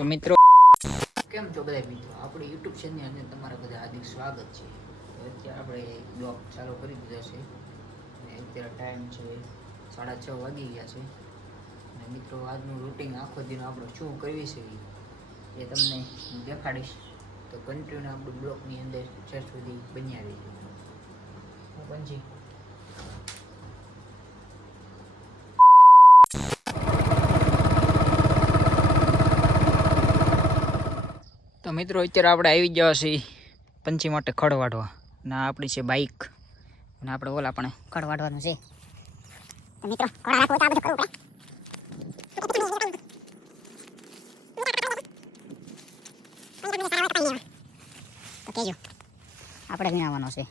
તો મિત્રો કેમ છો બધા મિત્રો, આપણે યુટ્યુબ ચેનલની અંદર તમારા બધા હાર્દિક સ્વાગત છે. તો અત્યારે આપણે બ્લોગ ચાલુ કરી દીધો છે અને અત્યારે ટાઈમ છે 6:30 વાગી ગયા છે. અને મિત્રો આજનું રૂટિન આખો દિન આપણે શું કરવી છે એ તમને હું દેખાડીશ. તો કન્ટિન્યુ આપણું બ્લોગની અંદર છેલ્લે સુધી બન્યા રહીશું. હું પંજી તો મિત્રો અત્યારે આપણે આવી ગયા છીએ પંછી માટે ખડ વાઢવા. ના આપણી છે બાઈક અને આપણે ઓલા પણ ખડ વાઢવાનું છે. તો મિત્રો ઘોડા રાખવું તો આ બધું કરવું પડે. તો કેજો આપણે વીણાવાનો છે.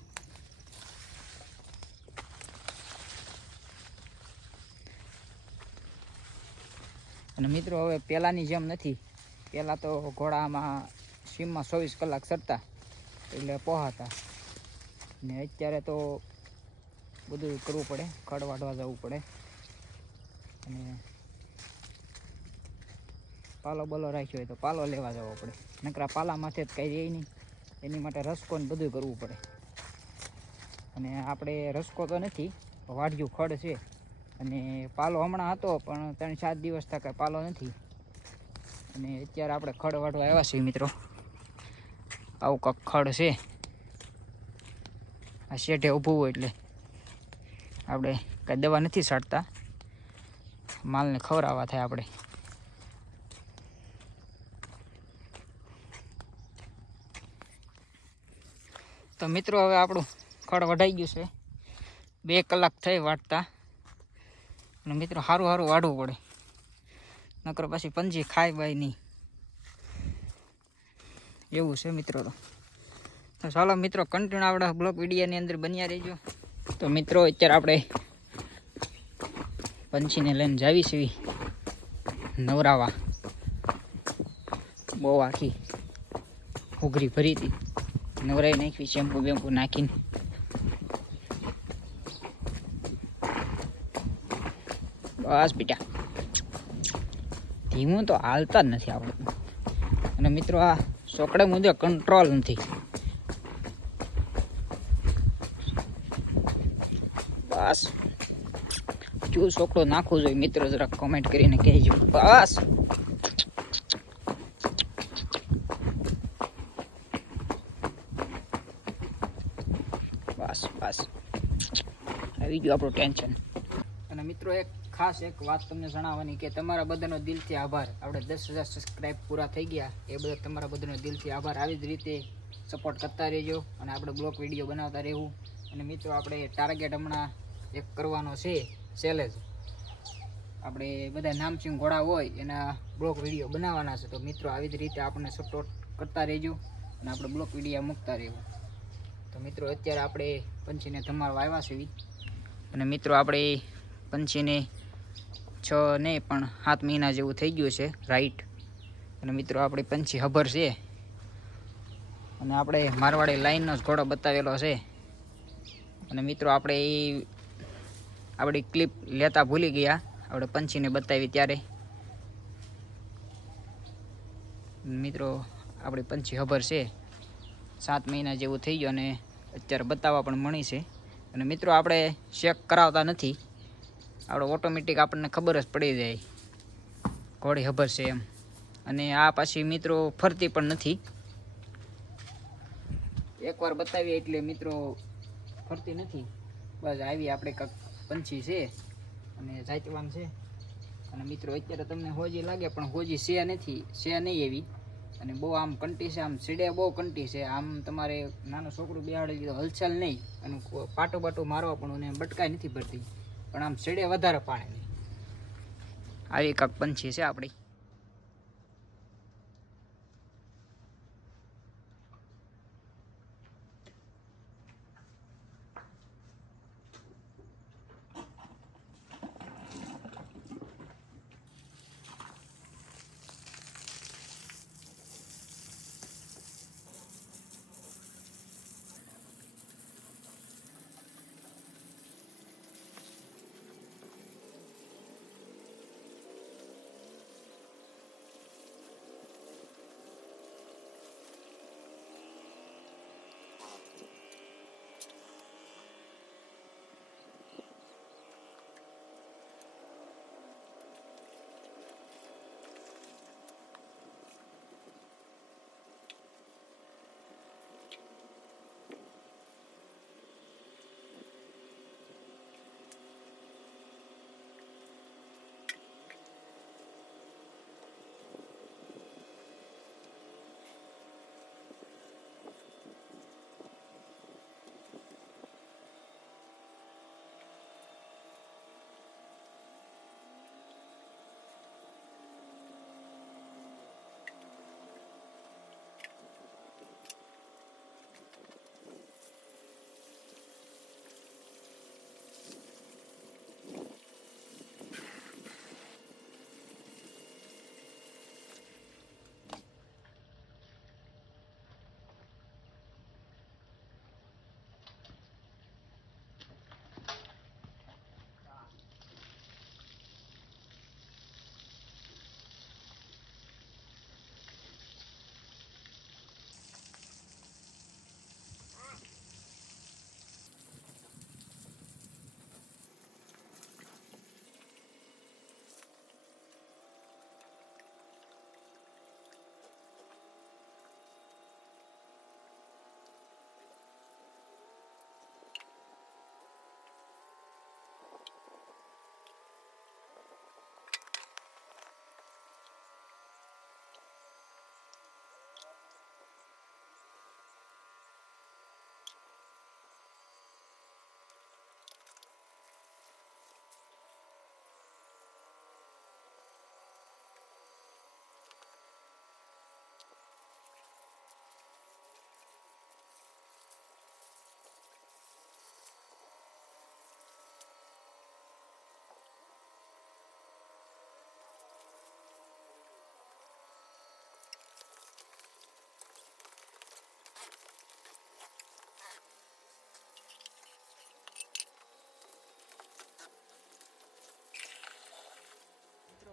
અને મિત્રો હવે પહેલાંની જેમ નથી. પહેલાં તો ઘોડામાં સીમમાં 24 કલાક સરતા એટલે પહોંચાતા, ને અત્યારે તો બધું કરવું પડે, ખડ વાઢવા જવું પડે. અને પાલો બલો રાખ્યો હોય તો પાલો લેવા જવો પડે, નકરા પાલા માથે જ કંઈ રહે નહીં. એની માટે રસકો ને બધું કરવું પડે. અને આપણે રસકો તો નથી, વાઢ્યું ખડ છે. અને પાલો હમણાં હતો પણ 3-7 દિવસ કાંઈ પાલો નથી. અને અત્યારે આપણે ખડ વાઢવા આવ્યા છીએ મિત્રો. આવું કાંક ખડ છે. આ શેઠે ઊભું હોય એટલે આપણે કાંઈ દવા નથી છાંટતા, માલને ખવડાવવા થાય આપણે. તો મિત્રો હવે આપણું ખડ વઢાઈ ગયું છે. 2 કલાક થઈ વાઢતા. અને મિત્રો સારું વાઢવું પડે, નકર પછી પંજી ખાય બાય નહીં, એવું છે મિત્રો. તો ચાલો મિત્રો કન્ટિન્યુ આપણા બ્લોગ વિડીયોની અંદર બન્યા રહેજો. તો મિત્રો અત્યારે આપણે પંછીને લઈને જાવી છીએ નવરાવા. બહુ આખી ઉઘરી ભરી હતી, નવરાઈ નાખી શેમ્પુ બેમ્પુ નાખીને. બસ બેટા, ધીમું તો હાલતા જ નથી આવડતું. અને મિત્રો આ સોકડે મુદ્દે કંટ્રોલ નથી. બસ શું સોકડો નાખવું જોઈએ મિત્રો, જરાક કોમેન્ટ કરીને કહેજો. બસ બસ બસ આવી ગયું આપણું ટેન્શન. અને મિત્રો એક ખાસ એક વાત તમને જણાવવાની કે તમારા બધાનો દિલથી આભાર. આપણે 10,000 સબસ્ક્રાઈબ પૂરા થઈ ગયા, એ બધા તમારા બધાનો દિલથી આભાર. આવી જ રીતે સપોર્ટ કરતા રહેજો અને આપણે બ્લોગ વિડીયો બનાવતા રહેવું. અને મિત્રો આપણે ટાર્ગેટ હમણાં એક કરવાનો છે, ચેલેન્જ. આપણે બધા નામચીન ઘોડા હોય એના બ્લોગ વિડીયો બનાવવાના છે. તો મિત્રો આવી જ રીતે આપણને સપોર્ટ કરતા રહેજો અને આપણે બ્લોગ વિડીયો મૂકતા રહેવું. તો મિત્રો અત્યારે આપણે પંછીને ધમાડવા આવ્યા છીએ. અને મિત્રો આપણે પંછીને 6 નહીં પણ 7 મહિના જેવું થઈ ગયું છે રાઈટ. અને મિત્રો આપણી પંછી હબર છે. અને આપણે મારવાડી લાઈનનો જ ઘોડો બતાવેલો છે. અને મિત્રો આપણે આપણી ક્લિપ લેતા ભૂલી ગયા, આપણે પંછીને બતાવી ત્યારે. મિત્રો આપણી પંછી હબર છે, 7 મહિના જેવું થઈ ગયું અને અત્યારે બતાવવા પણ મળી છે. અને મિત્રો આપણે ચેક કરાવતા નથી, આપણે ઓટોમેટિક આપણને ખબર જ પડી જાય ઘોડી ખબર છે એમ. અને આ પાછી મિત્રો ફરતી પણ નથી. એકવાર બતાવીએ એટલે મિત્રો ફરતી નથી. બસ આવી આપણે કાંક પંછી છે અને જાતવાન છે. અને મિત્રો અત્યારે તમને હોજી લાગે પણ હોજી છે નથી, છે નહીં એવી. અને બહુ આમ કંટી છે, આમ સીડે બહુ કંટી છે. આમ તમારે નાનું છોકરું બેહાડી દીધો હલચલ નહીં, અને પાટું બાટું મારવા પણ એને બટકાઈ નથી પડતી, પણ આમ સીડે વધારે પાણી નહીં. આવી કાંક પંછી છે આપણી.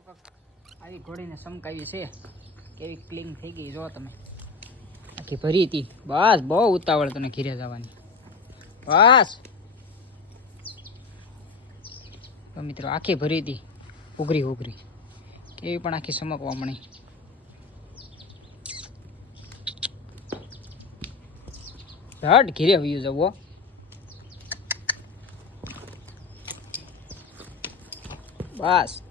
આવી ઘોડીને સમકાવી છે કેવી ક્લીન થઈ ગઈ જો તમે આખી ભરી હતી બસ બહુ ઉતાવળ તને ઘીરે જવાની બસ તો મિત્રો આખી ભરી હતી ઉઘરી ઉઘરી કેવી પણ આખી સમકવા મળી ઝટ ઘીરે વયું જવો બસ